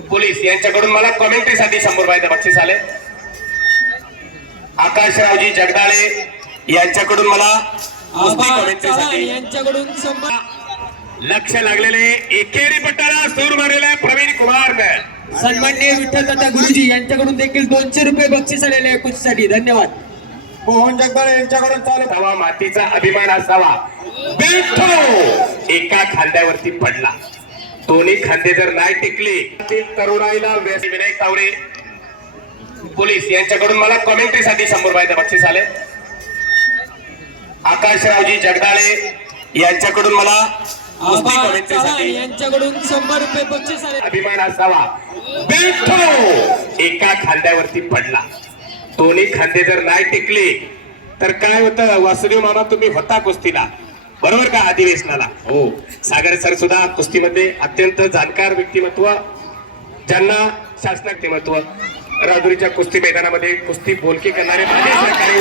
Police यांच्याकडून मला कॉमेंट्रीसाठी 100 रुपयाचं बक्षीस आले। आकाशरावजी जगदाळे यांच्याकडून मला कुस्ती कॉमेंट्रीसाठी यांच्याकडून 100 लक्ष लागलेले एकेरी पट्टाला सूर मारलेला प्रवीण कुमार सन्माननीय विठ्ठल दत्ता गुरुजी यांच्याकडून देखील 200 रुपये बक्षीस आलेले आहे कुस्तीसाठी। धन्यवाद। मोहन जगदाळे यांच्याकडून चालू तवा मातीचा अभिमान असावा। बिट्टू एका खांद्यावरती पडला, दोन्ही खांदे जर नाही टेकले तरुणाईला विनायक तावरे पोलीस यांच्याकडून मला कॉमेंट्रीसाठी 100 रुपयाचं बक्षीस आले। आकाशरावजी जगदाळे यांच्याकडून मला कुस्ती कॉमेंट्रीसाठी यांच्याकडून 100 रुपये बक्षीस आले। अभिमान असावा। बिट्टू एका खांद्यावरती पडला, दोन्ही खांदे जर नाही टेकले तर काय होतं? वासुदेव मामा तुम्ही होता कुस्तीला बरोबर का? अधिवेशनाला हो। सागर सर सुद्धा कुस्तीमध्ये अत्यंत जाणकार व्यक्तिमत्व, ज्यांना शासनात महत्व, राजुरीच्या कुस्ती मैदानामध्ये कुस्ती बोलकी करणारे माझे सहकारी